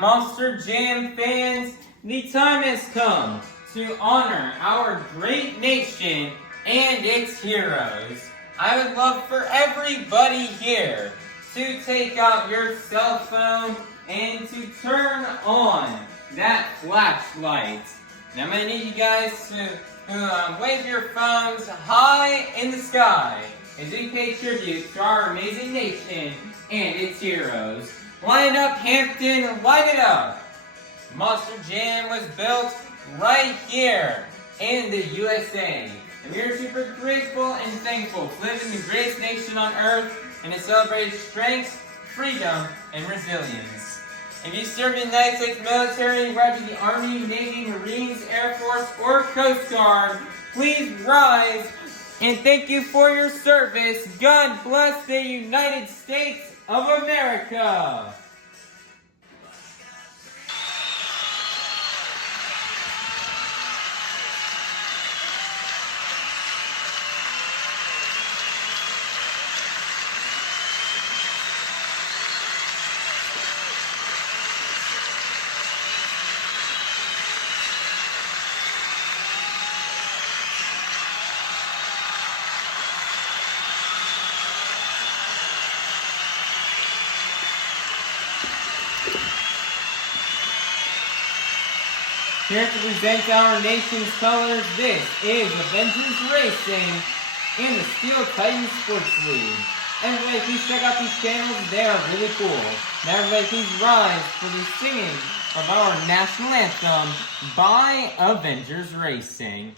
Monster Jam fans, the time has come to honor our great nation and its heroes. I would love for everybody here to take out your cell phone and to turn on that flashlight. Now I'm going to need you guys to wave your phones high in the sky as we pay tribute to our amazing nation and its heroes. Line it up, Hampton, line it up! Monster Jam was built right here in the USA. And we are super grateful and thankful to live in the greatest nation on earth and to celebrate strength, freedom, and resilience. If you serve in the United States military, whether the Army, Navy, Marines, Air Force, or Coast Guard, please rise and thank you for your service. God bless the United States of America. Here to present our nation's colors, this is Avengers Racing and the Steel Titan Sports League. Everybody please check out these channels, they are really cool. Now everybody please rise for the singing of our national anthem by Avengers Racing.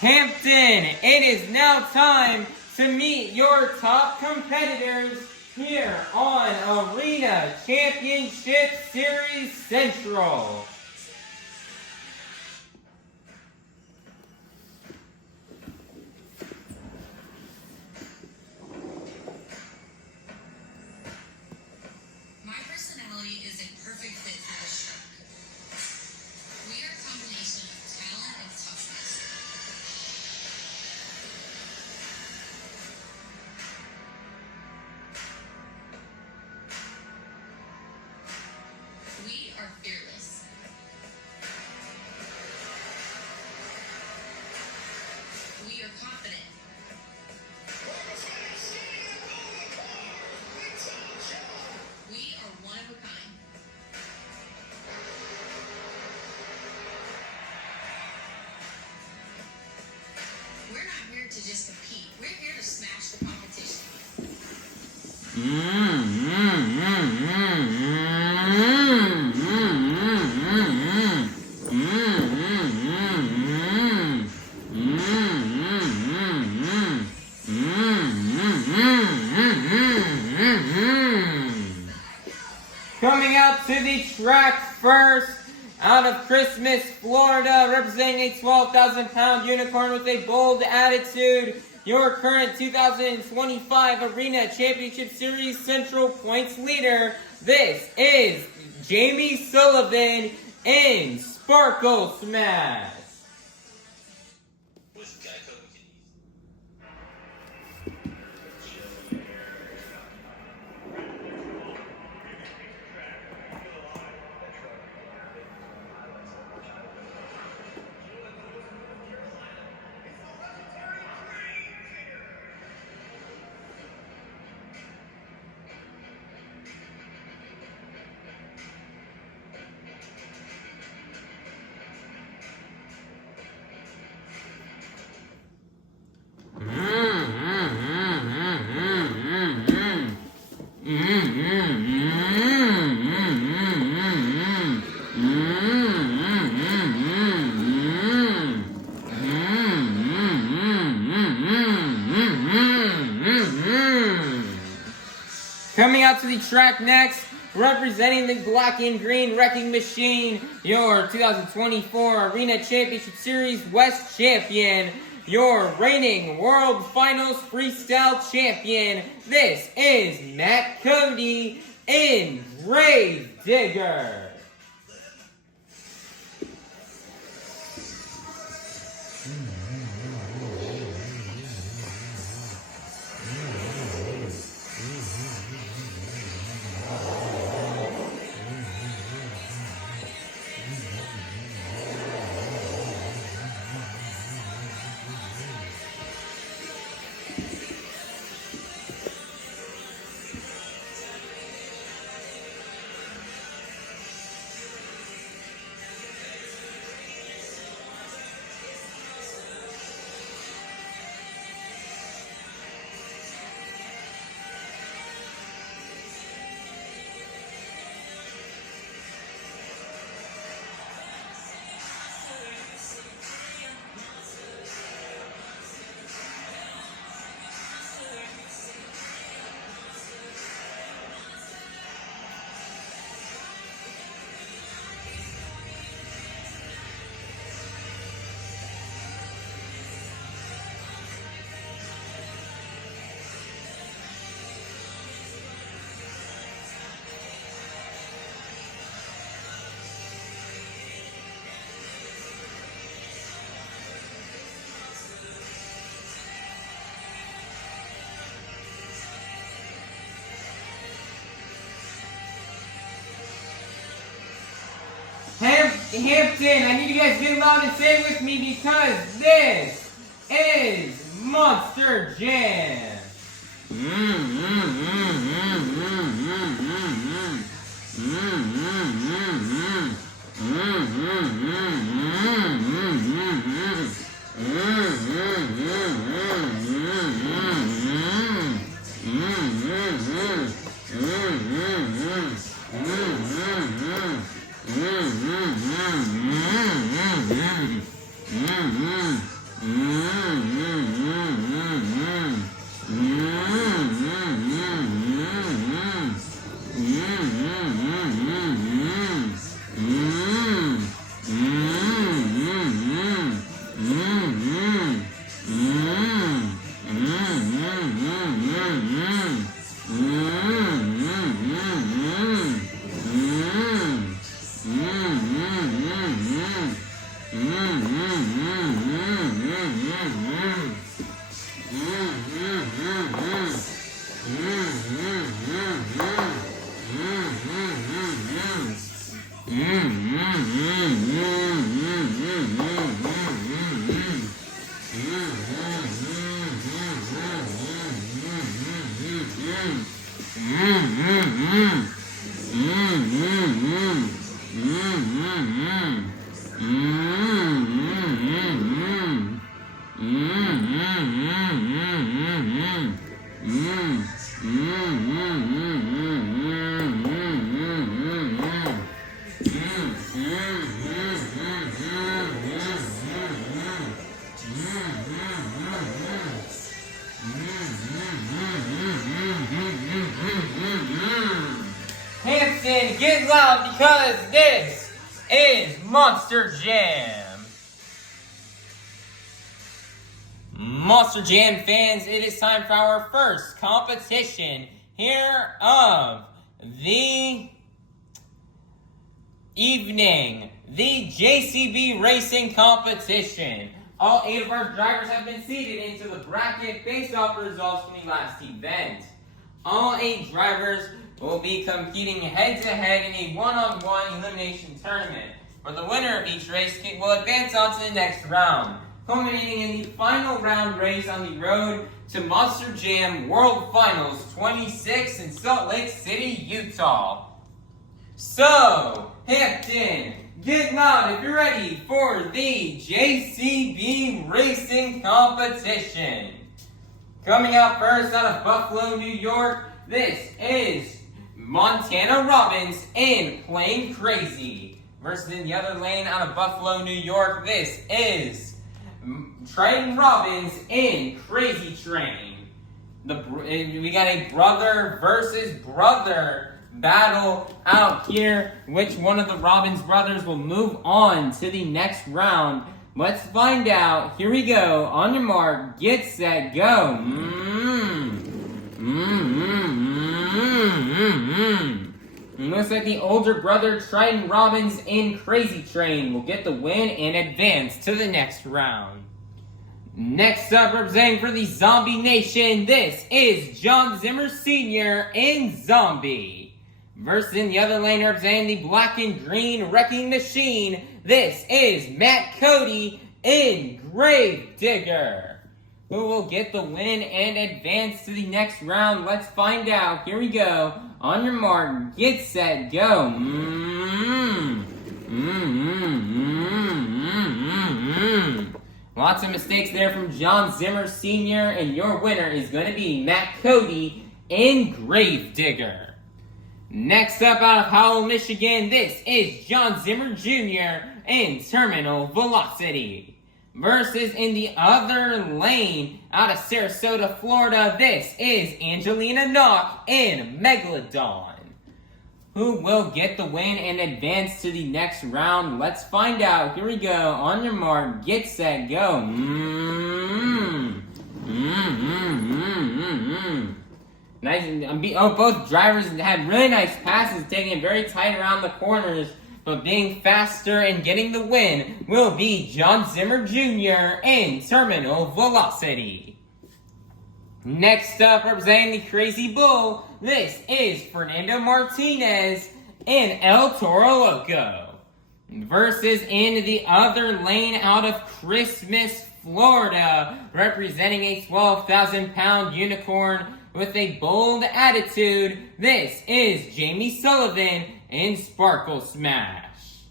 Hampton, it is now time to meet your top competitors here on Arena Championship Series Central. My personality is a perfect fit for this truck. We are a combination of talent and toughness. are fearless. We are confident. We are one of a kind. We're not here to just compete. We're here to smash the competition. Coming out to the track first, out of Christmas, Florida, representing a 12,000-pound unicorn with a bold attitude, your current 2025 Arena Championship Series Central Points leader. This is Jamie Sullivan in Sparkle Smash. Coming out to the track next, representing the Black and Green Wrecking Machine, your 2024 Arena Championship Series West Champion, your reigning World Finals Freestyle Champion. This is Matt Cody in Grave Digger. Hampton, I need you guys to get loud and say it with me because this is Monster Jam. Hampton, get loud because this is Monster Jam. Monster Jam fans, it is time for our first competition here of the evening, the JCB Racing Competition. All 8 of our drivers have been seated into the bracket based off the results from the last event. All 8 drivers will be competing head-to-head in a one-on-one elimination tournament. For the winner of each race will advance on to the next round, culminating in the final round race on the road to Monster Jam World Finals 26 in Salt Lake City, Utah. So, Hampton, get loud if you're ready for the JCB Racing Competition. Coming out first out of Buffalo, New York, this is Montana Robbins in Plain Krazy. Versus in the other lane out of Buffalo, New York, this is Triton Robbins in Crazy Train. We got a brother versus brother battle out here. Which one of the Robbins brothers will move on to the next round? Let's find out. Here we go. On your mark, get set, go. Looks like the older brother, Triton Robbins in Crazy Train, will get the win and advance to the next round. Next up, representing for the Zombie Nation, this is Jon Zimmer Sr. in Zombie. Versus in the other lane, representing the Black and Green Wrecking Machine, this is Matt Cody in Grave Digger. Who will get the win and advance to the next round? Let's find out. Here we go. On your mark, get set, go. Lots of mistakes there from Jon Zimmer Sr. And your winner is going to be Matt Cody in Grave Digger. Next up out of Howell, Michigan, this is Jon Zimmer Jr. in Terminal Velocity. Versus in the other lane, out of Sarasota, Florida, this is Angelina Nock in Megalodon. Who will get the win and advance to the next round? Let's find out. Here we go. On your mark, get set, go. Nice. Both drivers had really nice passes, taking it very tight around the corners. But being faster and getting the win will be Jon Zimmer Jr. in Terminal Velocity. Next up, representing the Crazy Bull, this is Fernando Martinez in El Toro Loco. Versus in the other lane out of Christmas, Florida, representing a 12,000-pound unicorn with a bold attitude, this is Jamie Sullivan in Sparkle Smash.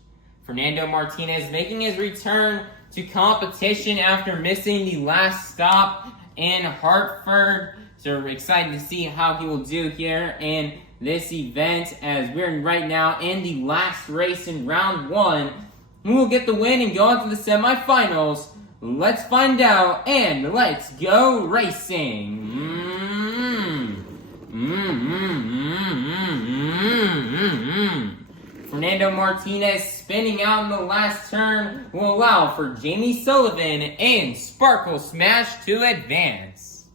Fernando Martinez making his return to competition after missing the last stop in Hartford. So we're excited to see how he will do here in this event, as we're right now in the last race in round 1. Who will get the win and go on to the semifinals? Let's find out, and let's go racing. Fernando Martinez spinning out in the last turn will allow for Jamie Sullivan and Sparkle Smash to advance.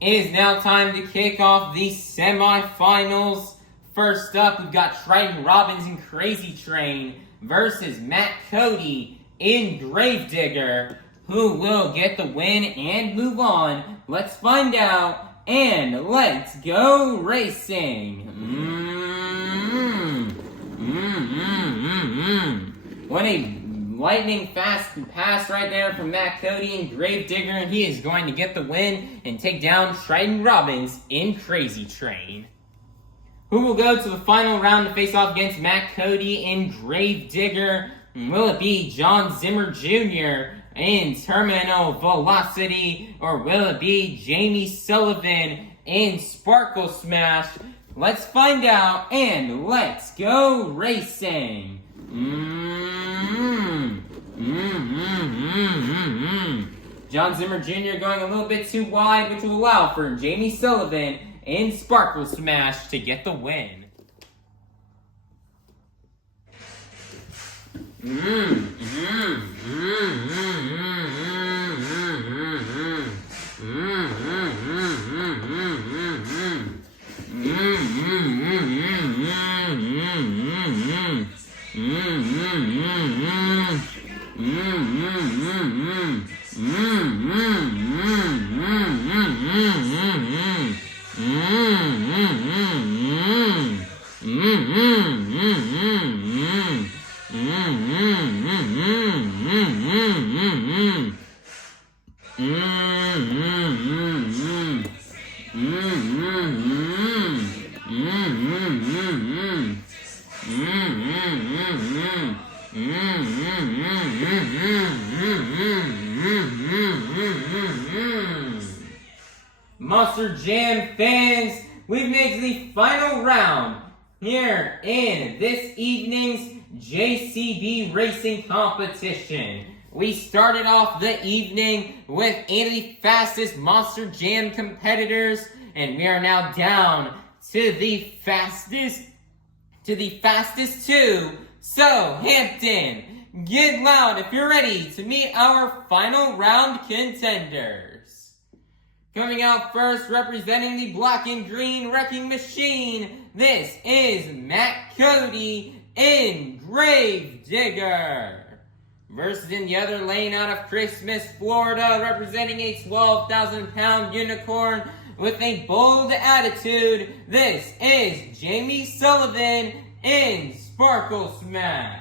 It is now time to kick off the semifinals. First up, we've got Triton Robbins and Crazy Train versus Matt Cody in Grave Digger. Who will get the win and move on? Let's find out. And let's go racing. a lightning fast pass right there from Matt Cody and Gravedigger, and he is going to get the win and take down Triton Robbins in Krazy Train. Who will go to the final round to face off against Matt Cody and Gravedigger? Will it be Jon Zimmer Sr. in Terminal Velocity, or will it be Jamie Sullivan in Sparkle Smash? Let's find out, and let's go racing! Jon Zimmer Jr. going a little bit too wide, which will allow for Jamie Sullivan in Sparkle Smash to get the win. Monster Jam fans, we've made it to the final round here in this evening's JCB racing competition. We started off the evening with 80 fastest Monster Jam competitors, and we are now down to the fastest two. So, Hampton, get loud if you're ready to meet our final round contenders. Coming out first, representing the black and green wrecking machine, this is Matt Cody in Gravedigger. Versus in the other lane out of Christmas, Florida, representing a 12,000-pound unicorn with a bold attitude, this is Jamie Sullivan in Sparkle Smash.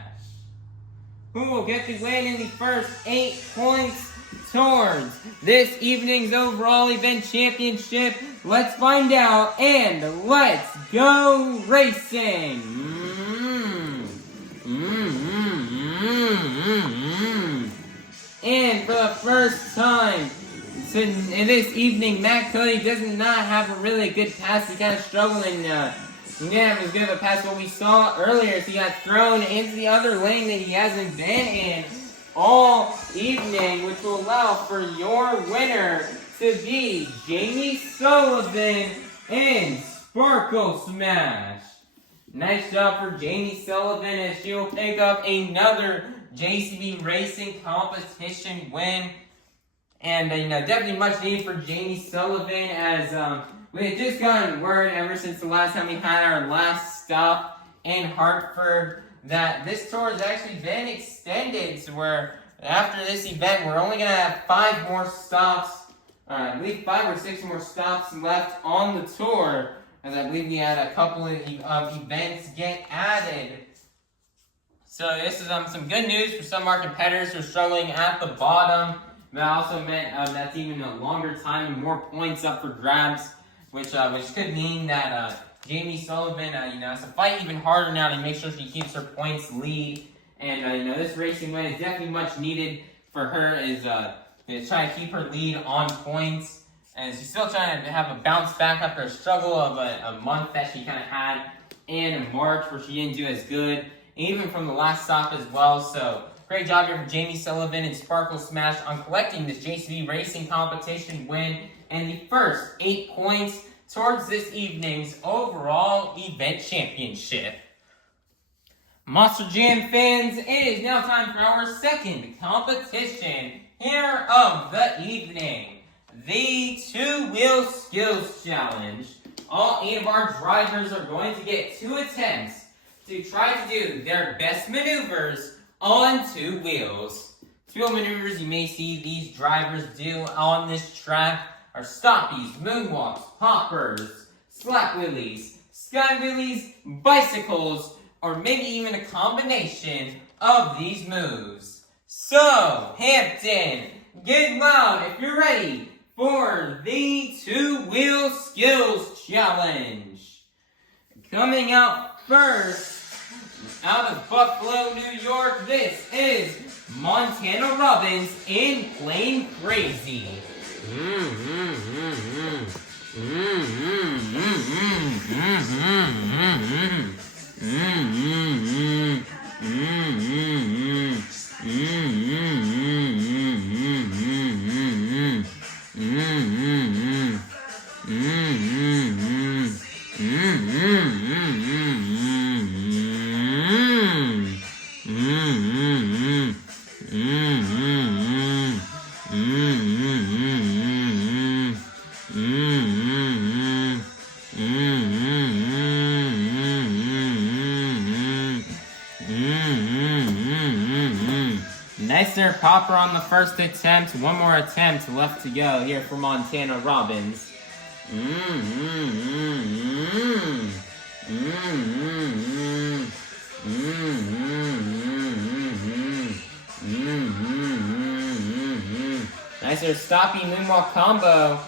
Who will get the win in the first 8 points towards this evening's overall event championship? Let's find out, and let's go racing! And for the first time in this evening, Matt Cody does not have a really good pass. He's kind of struggling. He didn't have as good of a pass what we saw earlier. So he got thrown into the other lane that he hasn't been in all evening, which will allow for your winner to be Jamie Sullivan in Sparkle Smash. Nice job for Jamie Sullivan as she'll pick up another JCB Racing competition win. And definitely much needed for Jamie Sullivan, as we had just gotten word ever since the last time we had our last stop in Hartford that this tour has actually been extended to where after this event we're only going to have 5 more stops, I believe 5 or 6 more stops left on the tour, as I believe we had a couple of events get added. So this is some good news for some of our competitors who are struggling at the bottom. That also meant that's even a longer time and more points up for grabs, which could mean that Jamie Sullivan has to fight even harder now to make sure she keeps her points lead. And this racing win is definitely much needed for her, is to try to keep her lead on points. And she's still trying to have a bounce back after a struggle of a month that she kind of had in March where she didn't do as good, even from the last stop as well. So great job here for Jamie Sullivan and Sparkle Smash on collecting this JCB Racing competition win and the first 8 points towards this evening's overall event championship. Monster Jam fans, it is now time for our second competition here of the evening, the 2-Wheel Skills Challenge. All 8 of our drivers are going to get 2 attempts to try to do their best maneuvers on 2 wheels. 2 maneuvers you may see these drivers do on this track are stoppies, moonwalks, hoppers, slap wheelies, sky wheelies, bicycles, or maybe even a combination of these moves. So, Hampton, get loud if you're ready for the two-wheel skills challenge. Coming out first, out of Buffalo, New York, this is Montana Robbins in Plain Krazy. Nicer popper on the first attempt. One more attempt left to go here for Montana Robbins. Nicer stoppy moonwalk combo.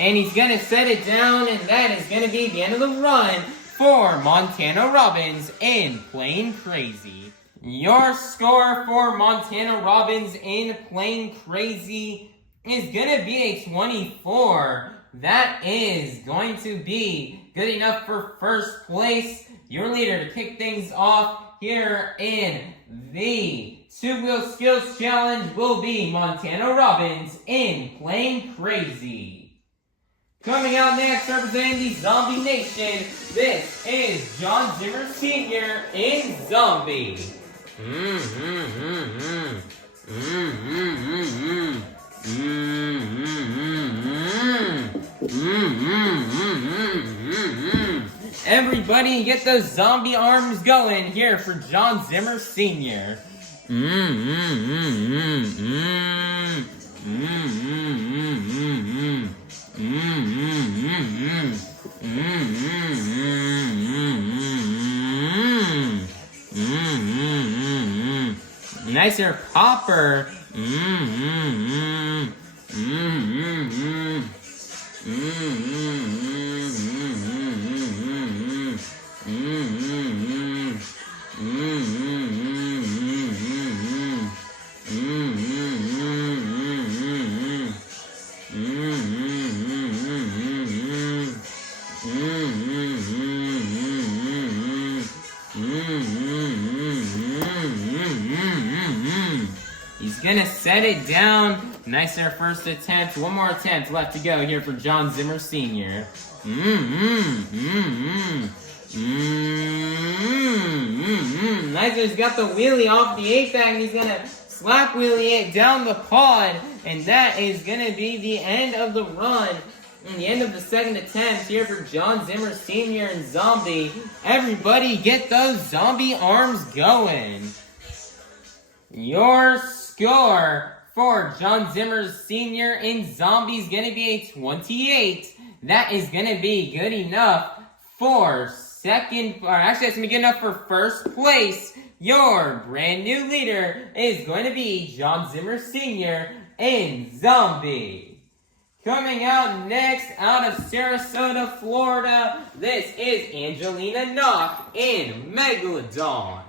And he's going to set it down, and that is going to be the end of the run for Montana Robbins in Plain Krazy. Your score for Montana Robbins in Plain Krazy is going to be a 24. That is going to be good enough for first place. Your leader to kick things off here in the two-wheel skills challenge will be Montana Robbins in Plain Krazy. Coming out next, representing the Zombie Nation, this is Jon Zimmer Sr. in Zombie. Everybody get those zombie arms going here for Jon Zimmer Sr. Nicer popper. He's gonna set it down. Nicer first attempt. One more attempt left to go here for Jon Zimmer Sr. Nicer's got the wheelie off the 8-bag, and he's gonna slap wheelie it down the pod, and that is gonna be the end of the run. And the end of the second attempt here for Jon Zimmer Sr. and Zombie. Everybody get those zombie arms going. Your score for Jon Zimmer Sr. in Zombie is going to be a 28. That is going to be good enough for second, or actually that's going to be good enough for first place. Your brand new leader is going to be Jon Zimmer Sr. in Zombie. Coming out next, out of Sarasota, Florida, this is Angelina Nock in Megalodon.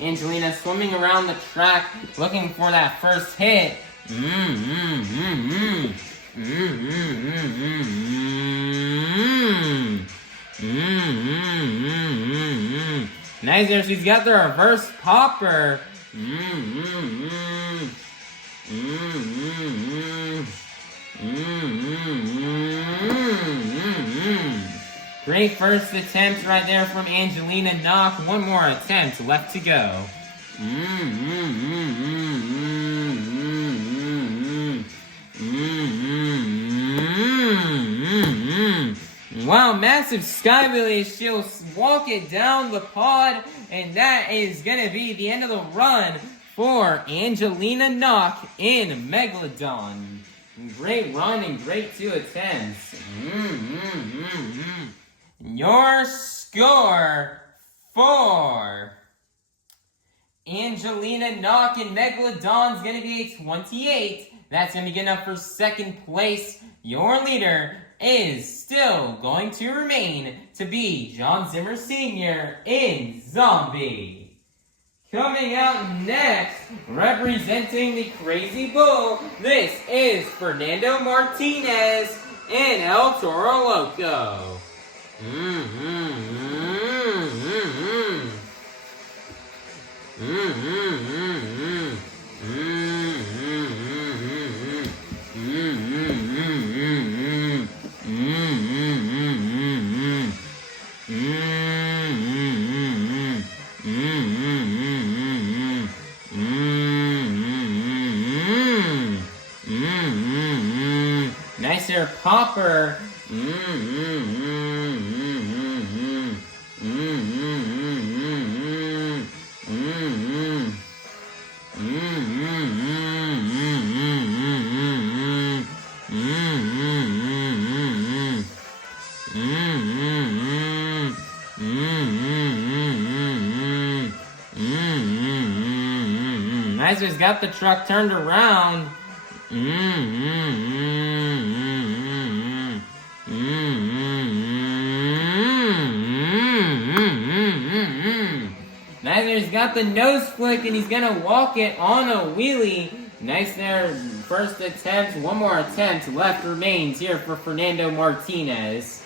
Angelina swimming around the track, looking for that first hit. Nice, she's got the reverse popper. Great first attempt right there from Angelina Nock. One more attempt left to go. Wow, massive sky release. She'll walk it down the pod, and that is going to be the end of the run for Angelina Nock in Megalodon. Great run and great 2 attempts. Your score for Angelina Nock in Megalodon is going to be a 28. That's going to be good enough for second place. Your leader is still going to remain to be Jon Zimmer Sr. in Zombie. Coming out next, representing the Krazy Bull, this is Fernando Martinez in El Toro Loco. Nicer popper. Nicer's got the truck turned around. Nicer's got the nose flick and he's gonna walk it on a wheelie. Nice there, first attempt. One more attempt left remains here for Fernando Martinez.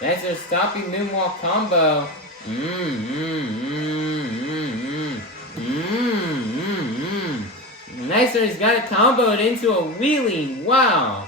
That's a stopping moonwalk combo. Nicer has got it comboed into a wheelie. Wow.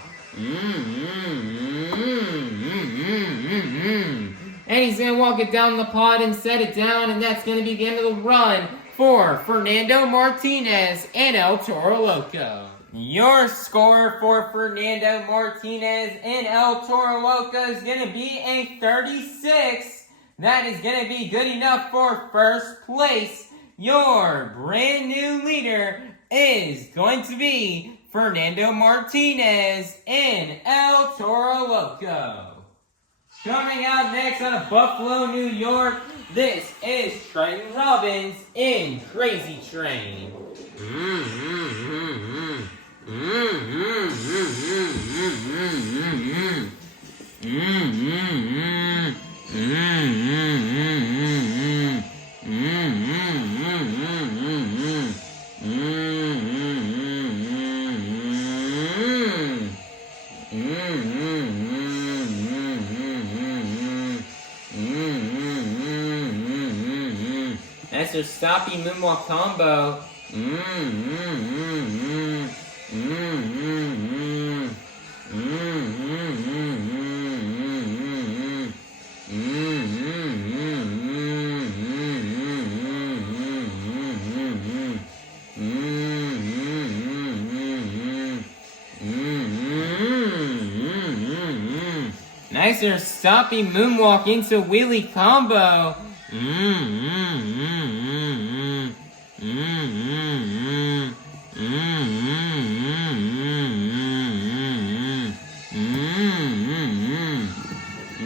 And he's going to walk it down the pod and set it down, and that's going to be the end of the run for Fernando Martinez and El Toro Loco. Your score for Fernando Martinez and El Toro Loco is going to be a 36. That is going to be good enough for first place. Your brand new leader is going to be Fernando Martinez and El Toro Loco. Coming out next out of Buffalo, New York, this is Triton Robbins in Crazy Train. That's a stoppy moonwalk combo. Nicer stoppy moonwalk into wheelie combo.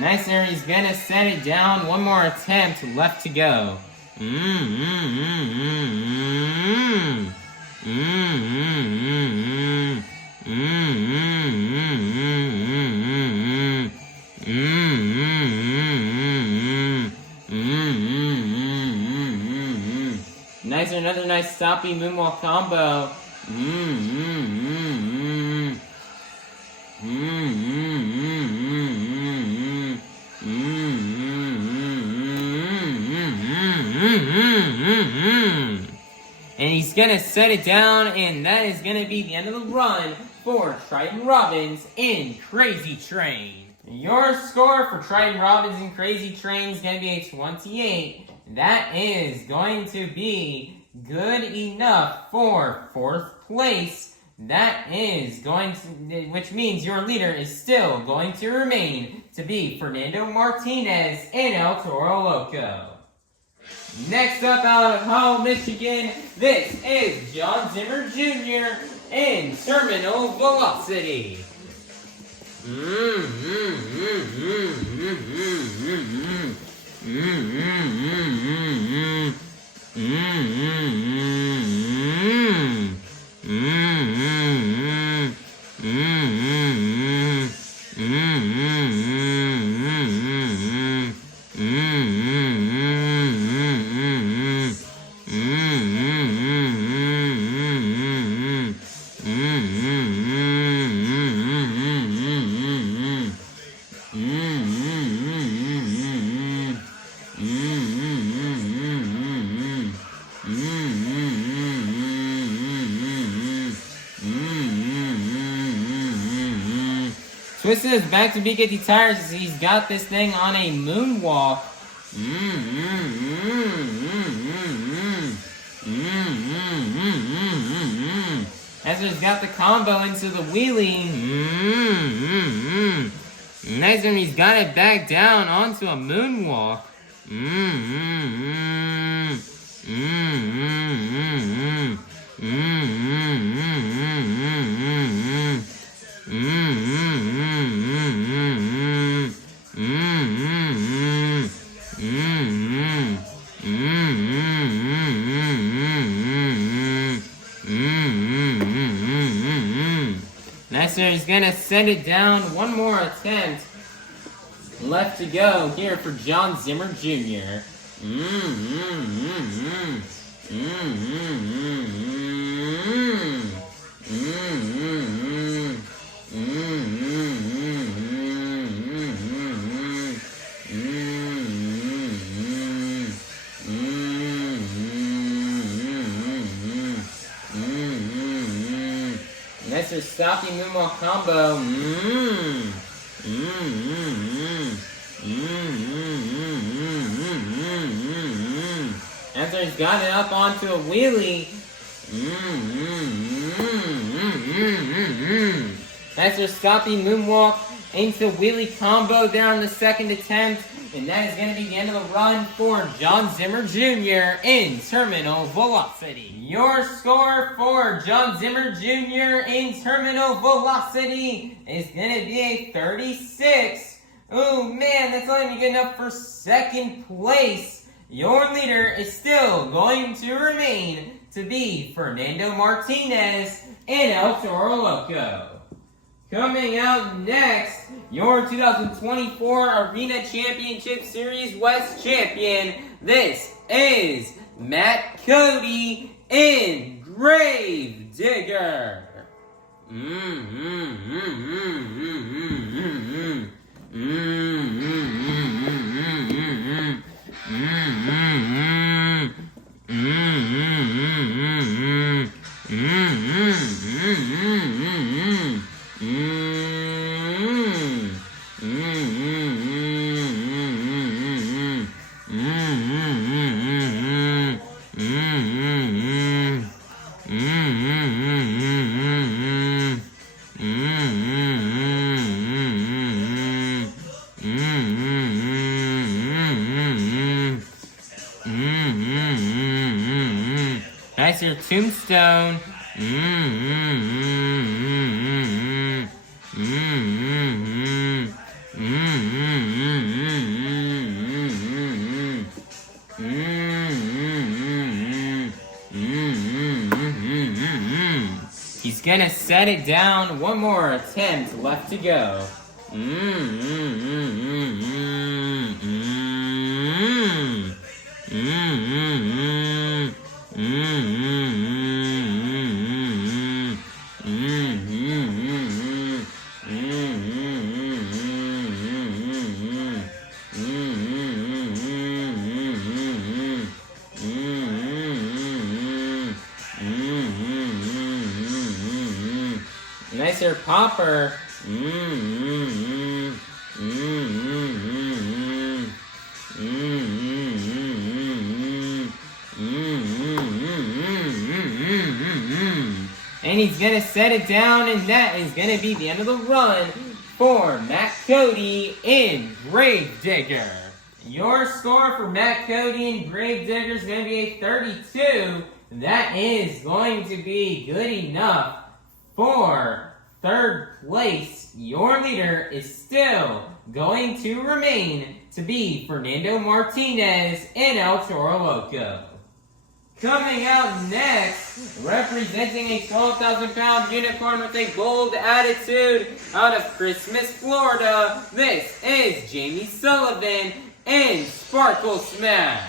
Nicer, he's gonna set it down. One more attempt left to go. Nicer, another nice stoppy moonwalk combo. gonna set it down, and that is gonna be the end of the run for Triton Robbins in Krazy Train. Your score for Triton Robbins in Krazy Train is gonna be a 28. That is going to be good enough for 4th place. That is going to, which means your leader is still going to remain to be Fernando Martinez in El Toro Loco. Next up out of Howell, Michigan, this is Jon Zimmer Jr. in Terminal Velocity. Twisted his back to BKT tires as he's got this thing on a moonwalk. Ezra's got the combo into the wheelie. Nice when he's got it back down onto a moonwalk. He's gonna send it down. One more attempt left to go here for Jon Zimmer Jr. Nice stopping moonwalk combo. After he's got it up onto a wheelie. After stopping moonwalk into wheelie combo there on the second attempt. And that is going to be the end of the run for Jon Zimmer Jr. in Terminal Velocity. Your score for Jon Zimmer Jr. in Terminal Velocity is going to be a 36. Oh man, that's only good enough for 2nd place. Your leader is still going to remain to be Fernando Martinez in El Toro Loco. Coming out next, your 2024 Arena Championship Series West Champion. This is Cody in Grave Digger. Nice your tombstone. He's gonna set it down. One more attempt left to go. nicer popper. And he's gonna set it down, and that is gonna be the end of the run for Matt Cody in Gravedigger. Your score for Matt Cody in Gravedigger is gonna be a 32. That is going to be good enough for third place. Your leader is still going to remain to be Fernando Martinez in El Toro Loco. Coming out next, representing a 12,000-pound unicorn with a bold attitude out of Christmas, Florida, this is Jamie Sullivan and Sparkle Smash.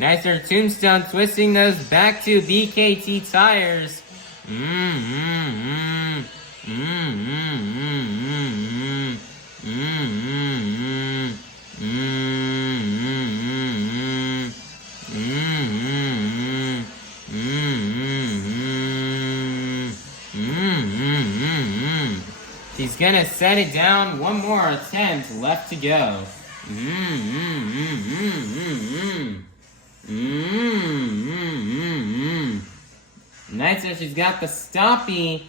Nicer tombstone, twisting those back to BKT tires. He's gonna set it down. One more attempt left to go. Nice that she's got the stoppy.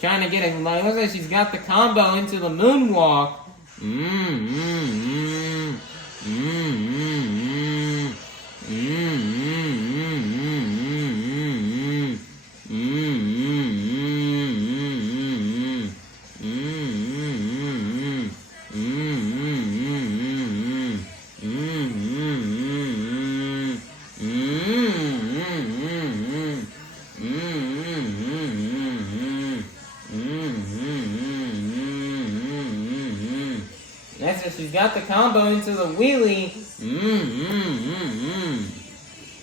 Trying to get it. Looks like she's got the combo into the moonwalk. She's got the combo into the wheelie.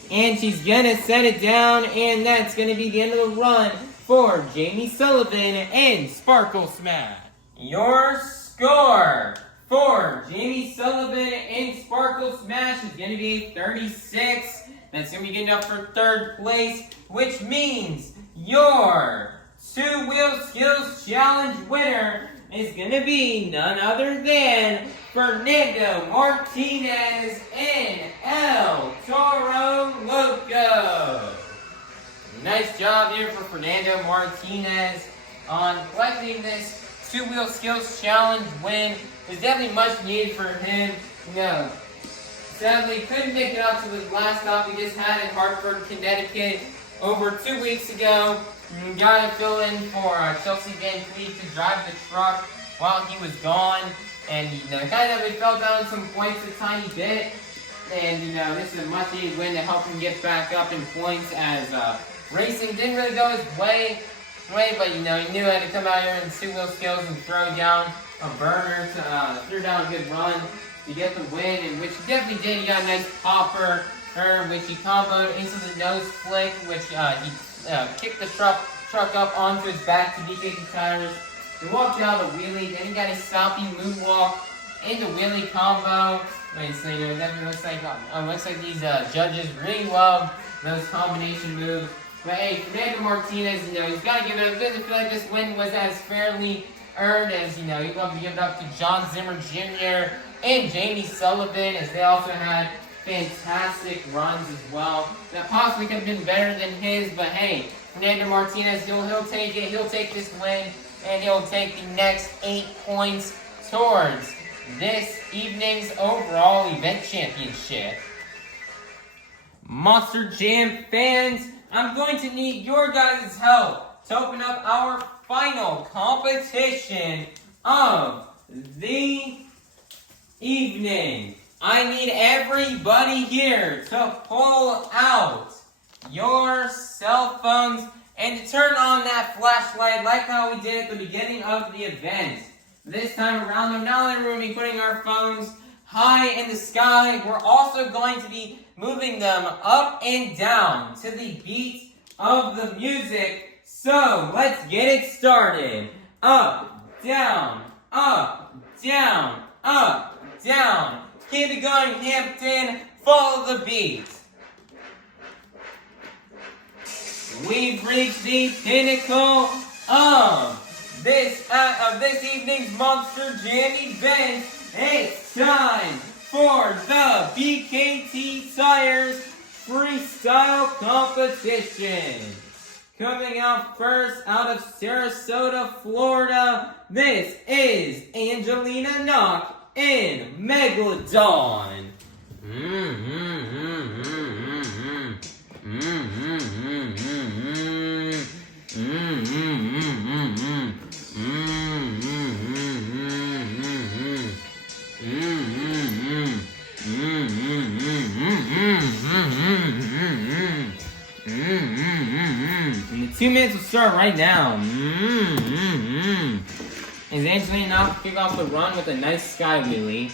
And she's gonna set it down, and that's gonna be the end of the run for Jamie Sullivan and Sparkle Smash. Your score for Jamie Sullivan and Sparkle Smash is gonna be a 36. That's gonna be good enough for third place, which means your two-wheel skills challenge winner is gonna be none other than Fernando Martinez in El Toro Loco. Nice job here for Fernando Martinez on collecting this two-wheel skills challenge win. It's definitely much needed for him. Sadly couldn't make it up to the last stop we just had in Hartford, Connecticut over 2 weeks ago. Got to fill in for Chelsea Van Cleef to drive the truck while he was gone. And, kind of we fell down some points a tiny bit. And, this is a much-needed win to help him get back up in points as racing didn't really go his way. But, he knew he had to come out here and two-wheel skills and throw down a burner, threw down a good run to get the win, and which he definitely did. He got a nice popper, which he comboed into the nose flick, which he kicked the truck up onto his back to BKT tires. He walked out the wheelie, then he got a stopping moonwalk into wheelie combo. So, it definitely looks like these judges really love those combination moves. But hey, Fernando Martinez, he's got to give it up. Doesn't feel like this win was as fairly earned as, he'd love to give it up to Jon Zimmer Sr. and Jamie Sullivan, as they also had fantastic runs as well. That possibly could have been better than his, but hey, Fernando Martinez, he'll take it. He'll take this win, and he'll take the next 8 points towards this evening's overall event championship. Monster Jam fans, I'm going to need your guys' help to open up our final competition of the evening. I need everybody here to pull out your cell phones and to turn on that flashlight like how we did at the beginning of the event. This time around, though, not only are we putting our phones high in the sky, we're also going to be moving them up and down to the beat of the music. So, let's get it started. Up, down, up, down, up, down. Keep it going, Hampton. Follow the beat. We've reached the pinnacle of this evening's Monster Jam event. It's time for the BKT Tires freestyle competition. Coming out first out of Sarasota, Florida, this is Angelina Nock in Megalodon. And the 2 minutes will start right now. Is Angelina Nock kick off the run with a nice sky wheelie?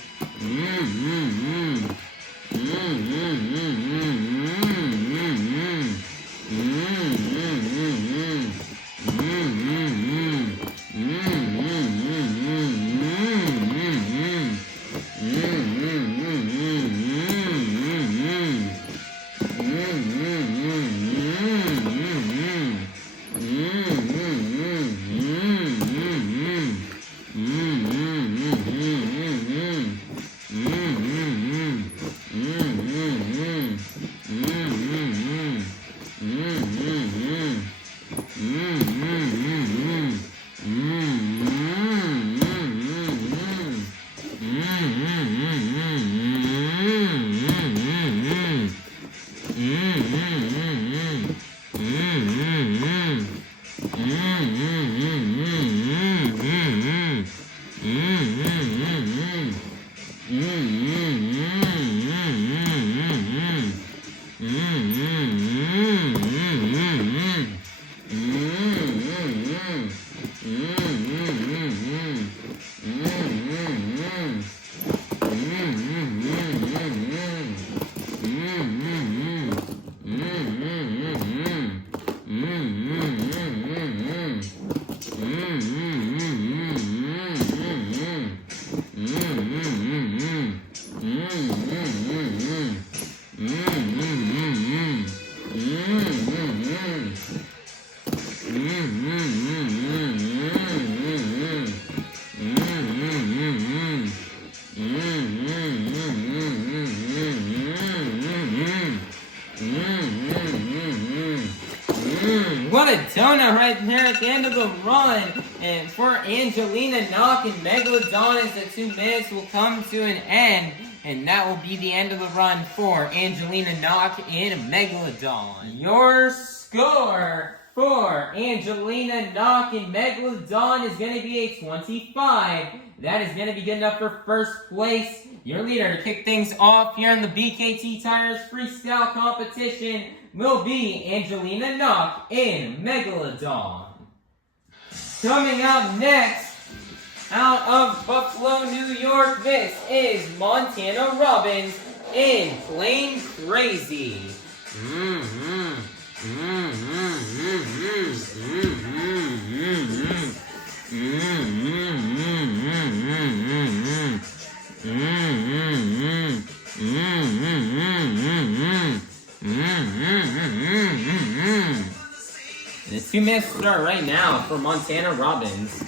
What a donut right there at the end of the run. And for Angelina Nock and Megalodon, as the 2 minutes will come to an end. And that will be the end of the run for Angelina Nock and Megalodon. Your score for Angelina Nock and Megalodon is going to be a 25. That is going to be good enough for first place. Your leader to kick things off here in the BKT Tires freestyle competition will be Angelina Nock in Megalodon. Coming up next, out of Buffalo, New York, this is Montana Robbins in Plain Krazy. The 2 minutes start right now for Montana Robbins.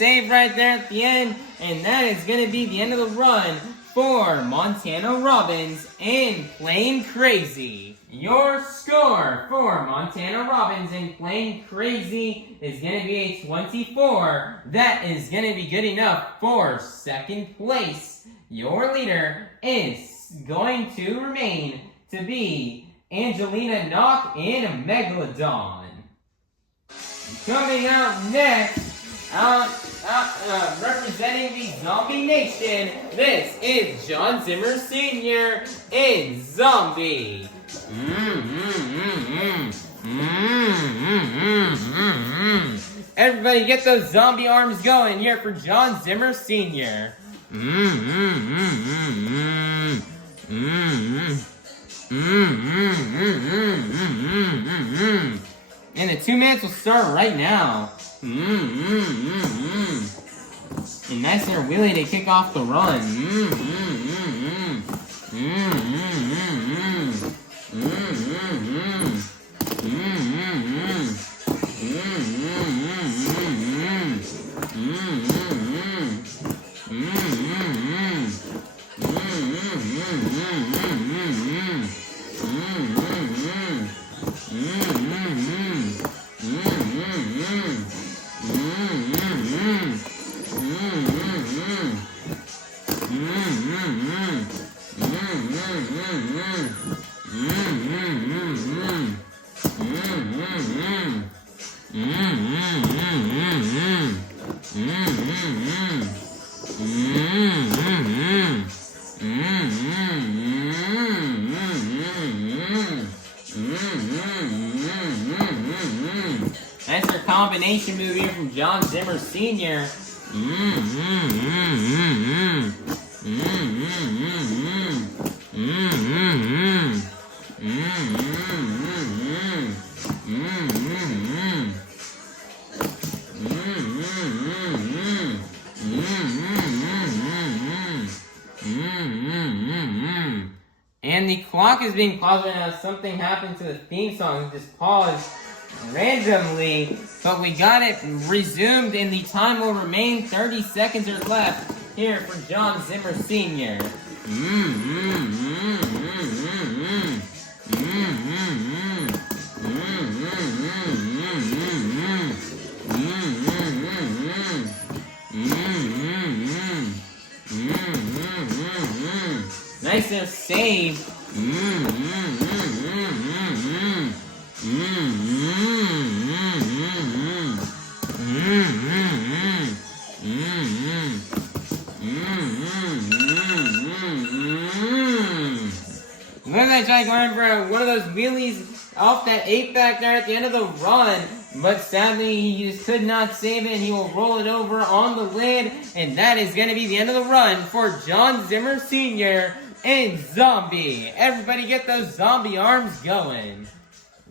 save right there at the end, and that is going to be the end of the run for Montana Robbins and Playing Krazy. Your score for Montana Robbins and Playing Krazy is going to be a 24. That is going to be good enough for second place. Your leader is going to remain to be Angelina, Nock, and Megalodon. Coming out next, representing the Zombie Nation, this is Jon Zimmer Sr. in Zombie. Everybody get those zombie arms going here for Jon Zimmer Sr. And the 2 minutes will start right now. And nice little wheelie to kick off the run. Nice combination move here from Jon Zimmer Sr. And the clock is being paused right now. Something happened to the theme song. It just paused randomly, but we got it resumed, and the time will remain 30 seconds or left here for Jon Zimmer Sr. Nice little save. Look at that guy going for one of those wheelies off that 8-back there at the end of the run. But sadly, he just could not save it, and he will roll it over on the lid. And that is going to be the end of the run for Jon Zimmer Sr. in Zombie. Everybody get those zombie arms going.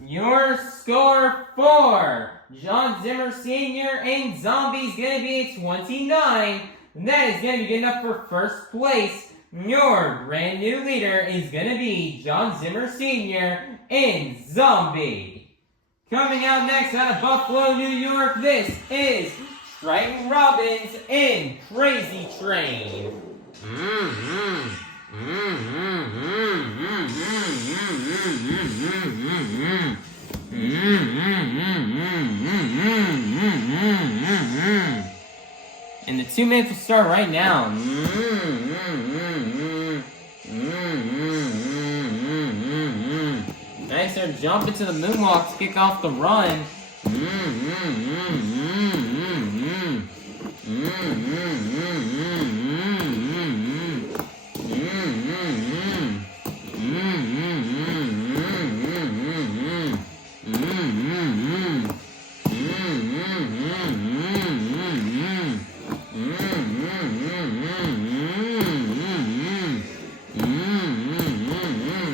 Your score for Jon Zimmer Sr. in Zombie is going to be a 29. And that is going to be good enough for first place. Your brand new leader is going to be Jon Zimmer Sr. in Zombie. Coming out next out of Buffalo, New York, this is Triton Robbins in Krazy Train. And the 2 minutes will start right now. Nice there, jump into the moonwalk to kick off the run.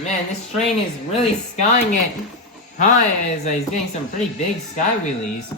Man, this train is really skying it high as he's getting some pretty big sky wheelies.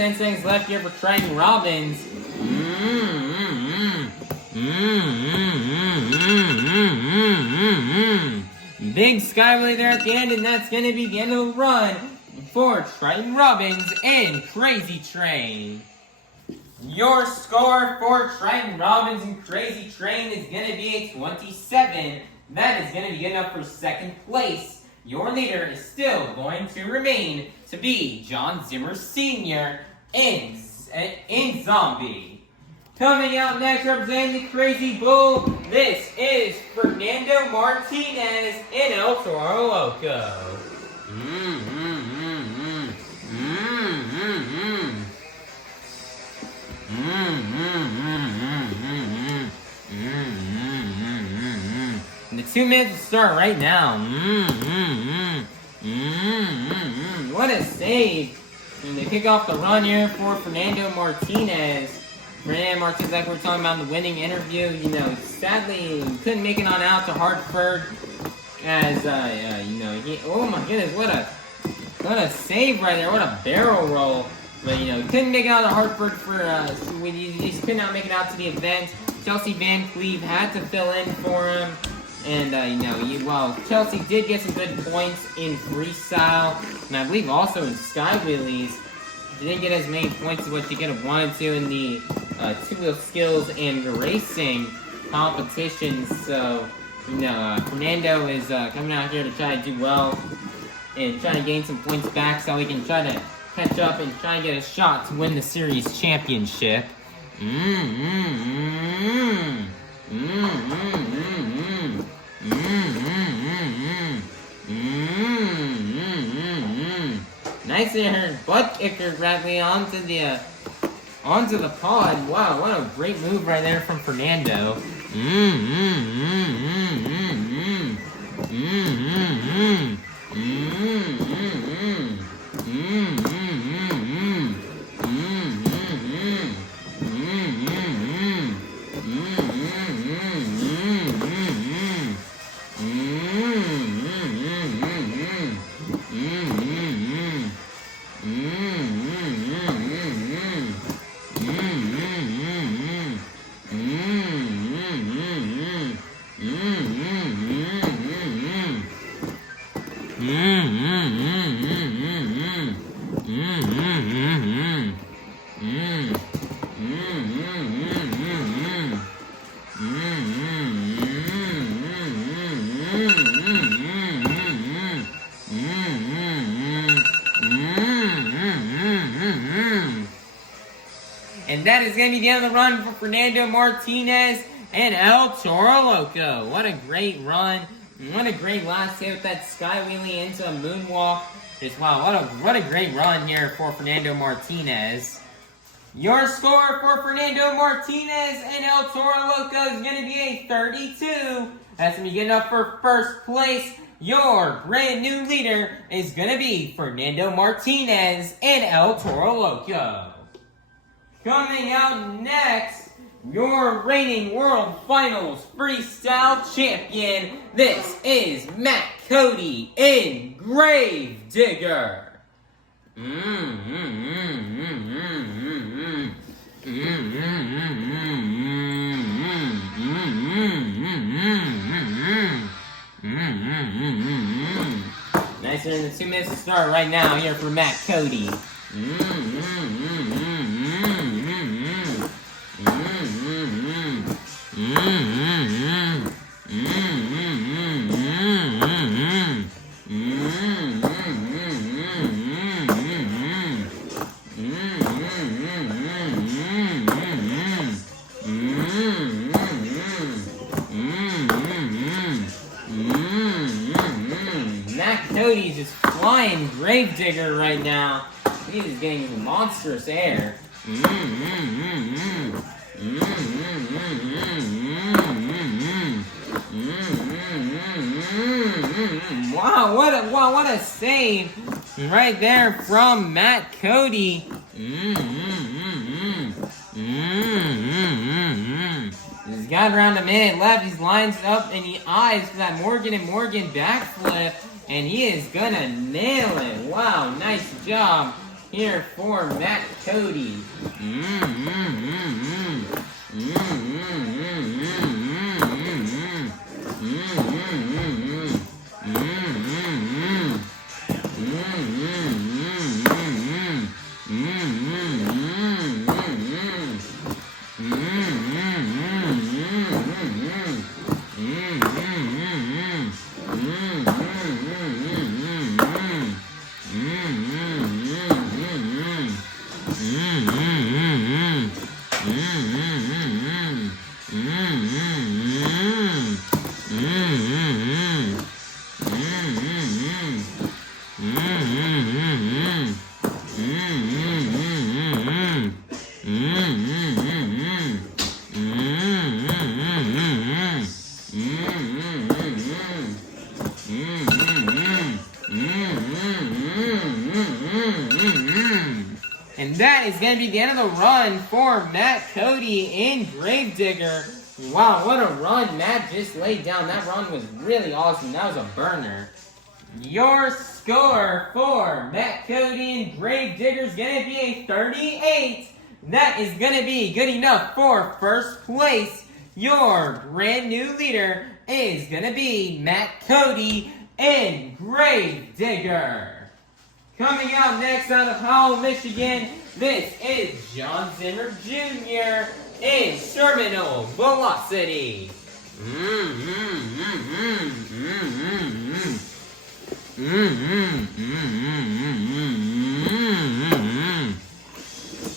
10 seconds left here for Triton Robbins. Big skyway there at the end, and that's going to be the end of the run for Triton Robbins and Krazy Train. Your score for Triton Robbins and Krazy Train is going to be a 27. That is going to be good enough for second place. Your leader is still going to remain to be Jon Zimmer Sr. in Zombie. Coming out next, representing the Crazy Bull, this is Fernando Martinez in El Toro Loco. And the 2 minutes will start right now. What a save. And they kick off the run here for Fernando Martinez. Fernando Martinez, like we were talking about in the winning interview, you know, sadly he couldn't make it on out to Hartford. As, you know, oh my goodness, what a save right there. What a barrel roll. But, you know, he couldn't make it out to Hartford for, he just could not make it out to the event. Chelsea Van Cleve had to fill in for him. And, you know, well, Chelsea did get some good points in freestyle. And I believe also in sky wheelies. She didn't get as many points as what she could have wanted to in the two-wheel skills and racing competitions. So, you know, Fernando is coming out here to try to do well and try to gain some points back so he can try to catch up and try and get a shot to win the series championship. Nice there, butt kicker Bradley onto the pod. Wow, what a great move right there from Fernando. And that is going to be the end of the run for Fernando Martinez and El Toro Loco. What a great run. What a great last hit with that sky wheelie into a moonwalk. Just wow, what a great run here for Fernando Martinez. Your score for Fernando Martinez and El Toro Loco is going to be a 32. That's going to be good enough for first place. Your brand new leader is going to be Fernando Martinez and El Toro Loco. Coming out next, your reigning World Finals Freestyle Champion. This is Matt Cody in Gravedigger. Nice, and the 2 minutes to start right now here for Matt Cody. Matt Cody's just flying Gravedigger right now. He is getting monstrous air. Wow, what a save right there from Matt Cody. He's got around a minute left. He's lines up and he eyes for that Morgan and Morgan backflip, and he is gonna nail it. Wow, nice job here for Matt Cody. And that is going to be the end of the run for Matt Cody and Gravedigger. Wow, what a run Matt just laid down. That run was really awesome. That was a burner. Your score for Matt Cody and Gravedigger is going to be a 38. That is going to be good enough for first place. Your brand new leader is going to be Matt Cody and Gravedigger. Coming out next out of Howell, Michigan, this is Jon Zimmer Jr. in Terminal Velocity.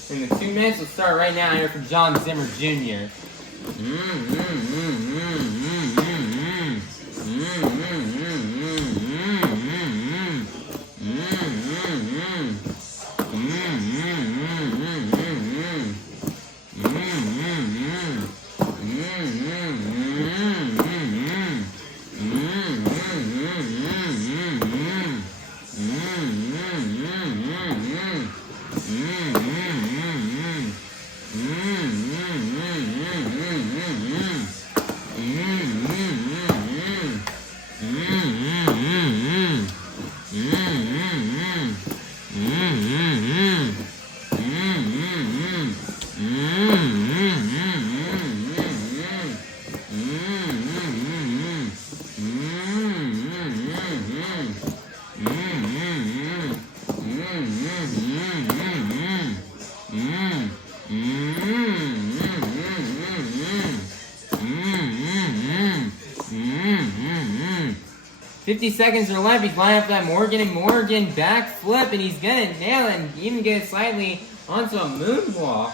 And the 2 minutes will start right now here for Jon Zimmer Jr. Seconds are left. He's lining up that Morgan and Morgan backflip, and he's gonna nail it and even get slightly onto a moonwalk.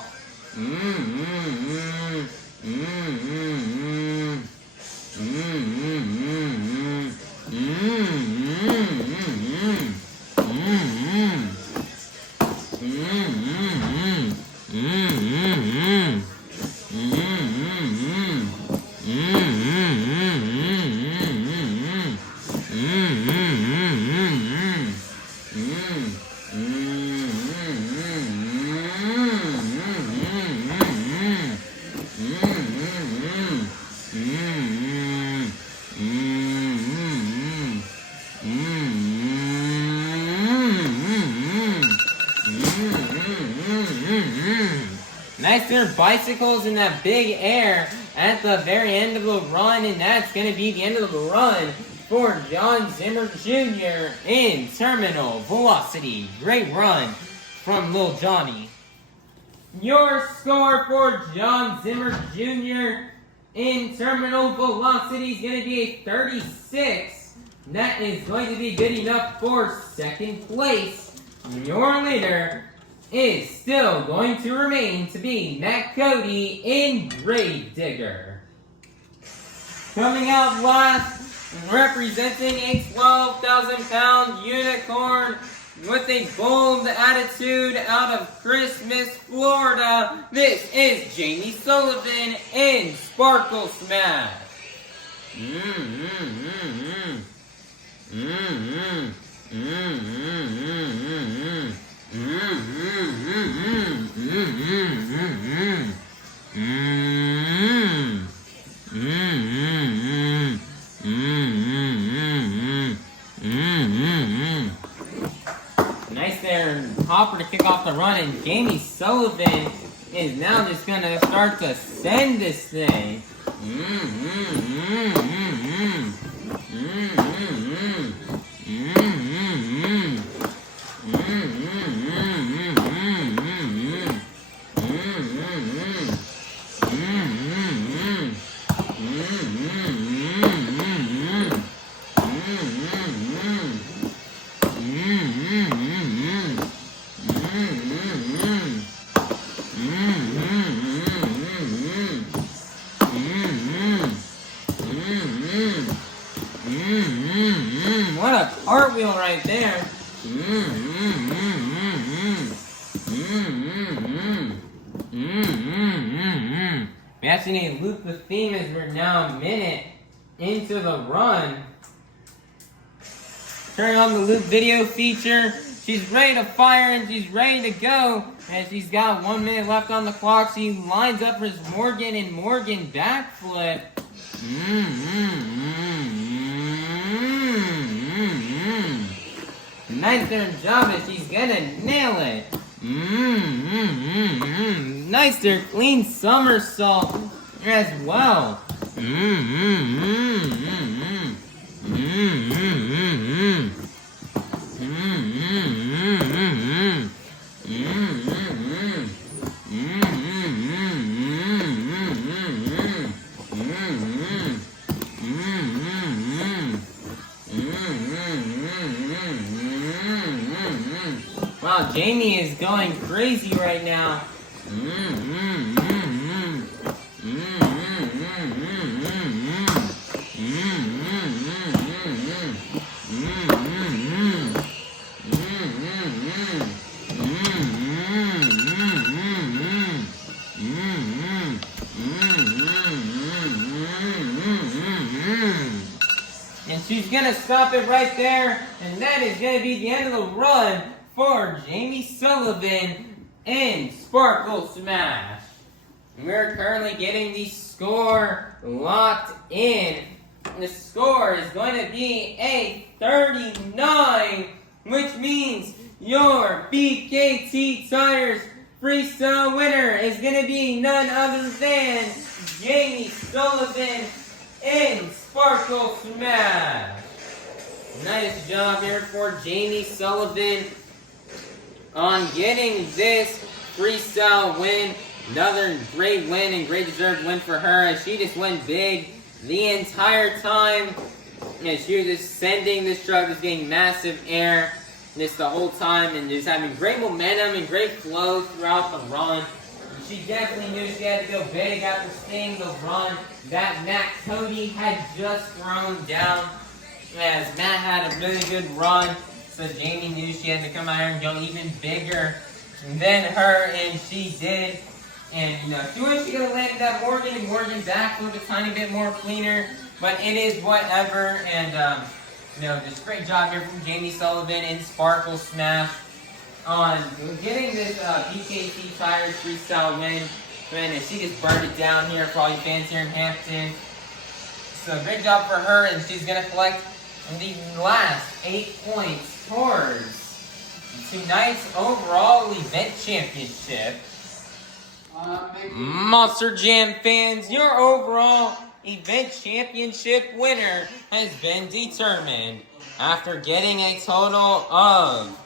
Nice there bicycles in that big air at the very end of the run, and that's going to be the end of the run for Jon Zimmer Jr. in Terminal Velocity. Great run from Lil Johnny. Your score for Jon Zimmer Jr. in Terminal Velocity is going to be a 36. That is going to be good enough for second place. Your leader is still going to remain to be Matt Cody in Gravedigger. Coming out last, representing a 12,000-pound unicorn with a bold attitude out of Christmas, Florida, this is Jamie Sullivan in Sparkle Smash. Nice there, hopper to kick off the run, and Jamie Sullivan is now just gonna start to send this thing. What a cartwheel right there. Fascinating loop the theme as we're now a minute into the run. Turning on the loop video feature. She's ready to fire and she's ready to go. And she's got 1 minute left on the clock. She lines up for his Morgan and Morgan backflip. Nice there job as she's gonna nail it. Nice there clean somersault as well. Wow, Jamie is going crazy right now. And she's gonna stop it right there, and that is gonna be the end of the run for Jamie Sullivan and Sparkle Smash. We're currently getting the score locked in. The score is going to be a 39, which means your BKT Tires freestyle winner is going to be none other than Jamie Sullivan and Sparkle Smash. Nice job here for Jamie Sullivan on getting this freestyle win. Another great win and great deserved win for her as she just went big the entire time. And she was just sending this truck, just getting massive air this the whole time and just having great momentum and great flow throughout the run. She definitely knew she had to go big after seeing the run that Cody had just thrown down. As Matt had a really good run, so Jamie knew she had to come out here and go even bigger than her, and she did. And, you know, she wished she could have landed that Morgan and Morgan backflip a tiny bit more cleaner, but it is whatever. And, you know, just great job here from Jamie Sullivan and Sparkle Smash on getting this BKT Tires freestyle win. And she just burned it down here for all you fans here in Hampton. So, great job for her, and she's going to collect the last 8 points towards tonight's overall event championship. Monster Jam fans, your overall event championship winner has been determined after getting a total of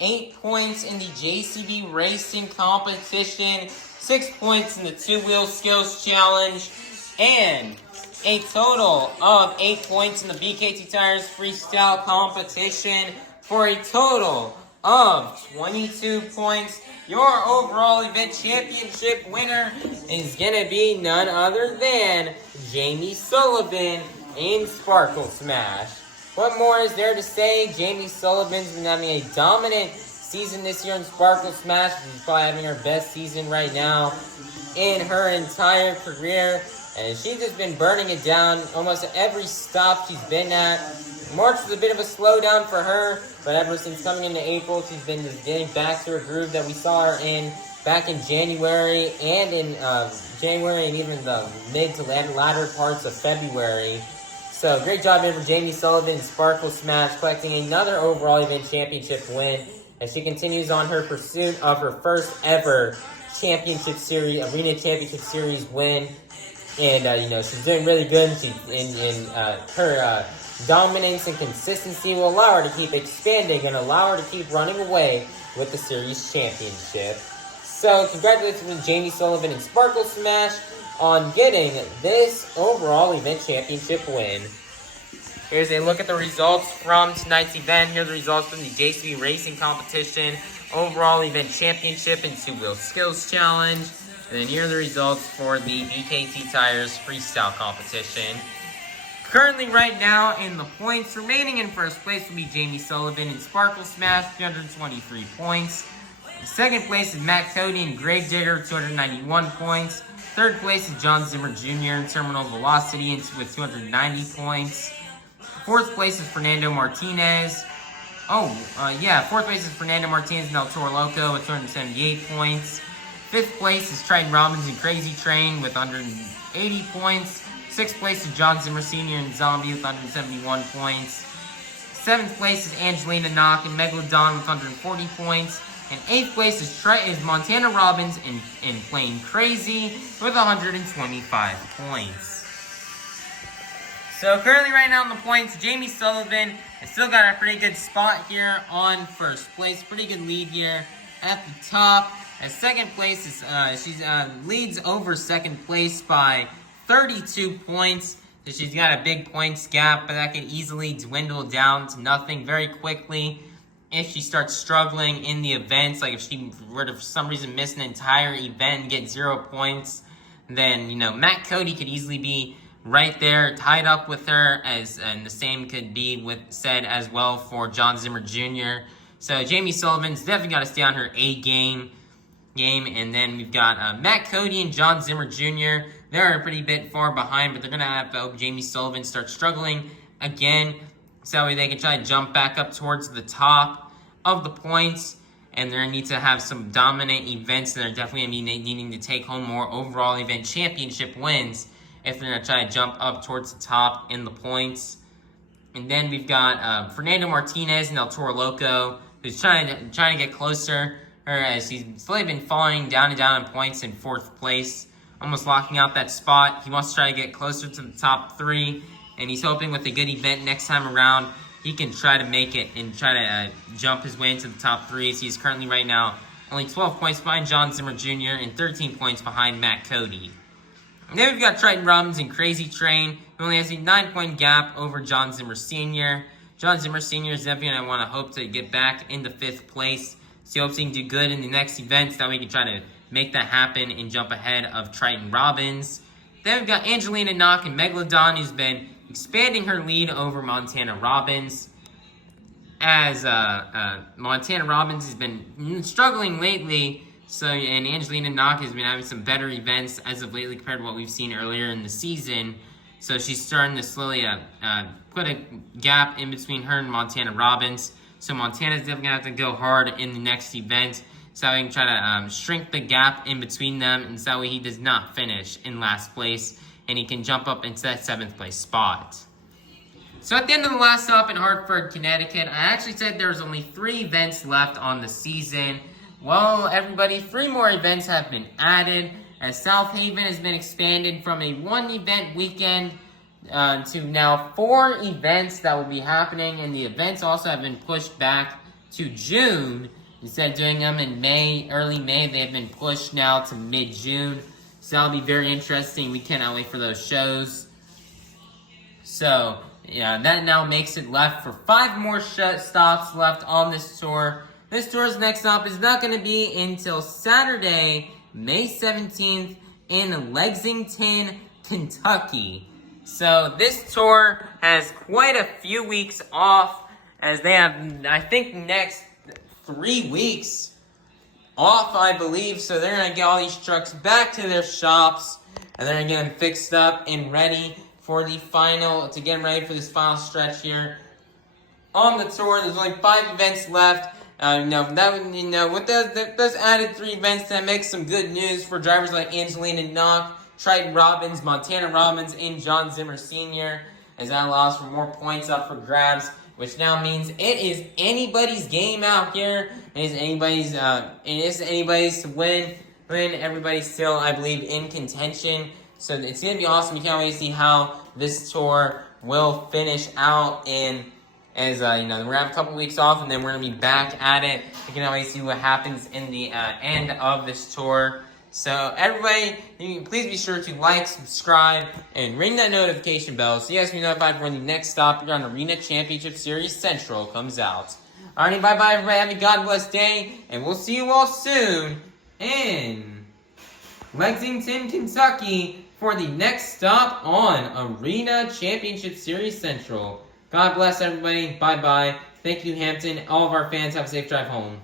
8 points in the JCB Racing competition, 6 points in the two-wheel skills challenge, and a total of 8 points in the BKT Tires freestyle competition for a total of 22 points. Your overall event championship winner is going to be none other than Jamie Sullivan in Sparkle Smash. What more is there to say? Jamie Sullivan's been having a dominant season this year in Sparkle Smash. She's probably having her best season right now in her entire career. And she's just been burning it down almost every stop she's been at. March was a bit of a slowdown for her, but ever since coming into April, she's been just getting back to her groove that we saw her in back in January and in January and even the mid to latter parts of February. So great job here for Jamie Sullivan and Sparkle Smash, collecting another overall event championship win as she continues on her pursuit of her first ever championship series, arena championship series win. And, she's doing really good. Her dominance and consistency will allow her to keep expanding and allow her to keep running away with the series championship. So, congratulations to Jamie Sullivan and Sparkle Smash on getting this overall event championship win. Here's a look at the results from tonight's event. Here are the results from the JCB Racing Competition overall event championship and two-wheel skills challenge. And then here are the results for the BKT Tires freestyle competition. Currently right now in the points, remaining in first place will be Jamie Sullivan and Sparkle Smash, 223 points. Second place is Matt Cody and Greg Digger, 291 points. Third place is Jon Zimmer Sr. and Terminal Velocity with 290 points. Fourth place is Fernando Martinez. Fourth place is Fernando Martinez and Toro Loco with 278 points. Fifth place is Triton, Robbins and Krazy with 180 points. Sixth place is Jon Zimmer Sr. and Zombie with 171 points. Seventh place is Angelina, Nock and Megalodon with 140 points. And eighth place is Montana Robbins and Plain Krazy with 125 points. So currently right now in the points, Jamie Sullivan has still got a pretty good spot here on first place. Pretty good lead here at the top. As second place is she leads over second place by 32 points. So she's got a big points gap, but that could easily dwindle down to nothing very quickly if she starts struggling in the events. Like if she were to for some reason miss an entire event and get 0 points, then Matt Cody could easily be right there, tied up with her, and the same could be said as well for Jon Zimmer Jr. So Jamie Sullivan's definitely got to stay on her A game, and then we've got Matt Cody and Jon Zimmer Jr. They're a pretty bit far behind, but they're gonna have to hope Jamie Sullivan starts struggling again, so that way they can try to jump back up towards the top of the points. And they're gonna need to have some dominant events, and they're definitely gonna be needing to take home more overall event championship wins if they're going to try to jump up towards the top in the points. And then we've got Fernando Martinez and Toro Loco, who's trying to get closer, as he's slowly been falling down in points in fourth place, almost locking out that spot. He wants to try to get closer to the top 3, and he's hoping with a good event next time around, he can try to make it and try to jump his way into the top 3. So he's currently right now only 12 points behind Jon Zimmer Jr. and 13 points behind Matt Cody. And then we've got Triton, Robbins, and Krazy who only has a 9-point gap over Jon Zimmer Sr. Jon Zimmer Sr. is definitely going to want to hope to get back into 5th place. So he hopes he can do good in the next event, so that we can try to make that happen and jump ahead of Triton, Robbins. Then we've got Angelina, Nock, and Megalodon, who's been expanding her lead over Montana Robbins. As Montana Robbins has been struggling lately, and Angelina Nock has been having some better events as of lately compared to what we've seen earlier in the season. So she's starting to slowly put a gap in between her and Montana Robbins. So Montana's definitely going to have to go hard in the next event, so we can try to shrink the gap in between them, and so that way he does not finish in last place, and he can jump up into that 7th place spot. So at the end of the last stop in Hartford, Connecticut, I actually said there was only 3 events left on the season. Well, everybody, 3 more events have been added, as South Haven has been expanded from a 1-event weekend to now 4 events that will be happening, and the events also have been pushed back to June. Instead of doing them in May, early May, they have been pushed now to mid-June. So that'll be very interesting. We cannot wait for those shows. So, yeah, that now makes it left for 5 more stops left on this tour. This tour's next stop is not going to be until Saturday, May 17th in Lexington, Kentucky. So this tour has quite a few weeks off, as they have, I think, next 3 weeks off, I believe. So they're going to get all these trucks back to their shops, and they're going to get them fixed up and ready for the final, to get them ready for this final stretch here on the tour. There's only 5 events left. With those added 3 events, that makes some good news for drivers like Angelina Nock, Triton Robbins, Montana Robbins, and Jon Zimmer Sr., as that allows for more points up for grabs which now means it is anybody's game out here. It is anybody's to win. Everybody's still, I believe, in contention. So it's going to be awesome. We can't wait to see how this tour will finish out. And as we're going to have a couple weeks off, and then we're going to be back at it. We can always see what happens in the end of this tour. So everybody, please be sure to like, subscribe, and ring that notification bell so you guys can be notified when the next stop here on Arena Championship Series Central comes out. Alrighty, bye-bye everybody. Have a God bless day, and we'll see you all soon in Lexington, Kentucky for the next stop on Arena Championship Series Central. God bless everybody. Bye-bye. Thank you, Hampton. All of our fans have a safe drive home.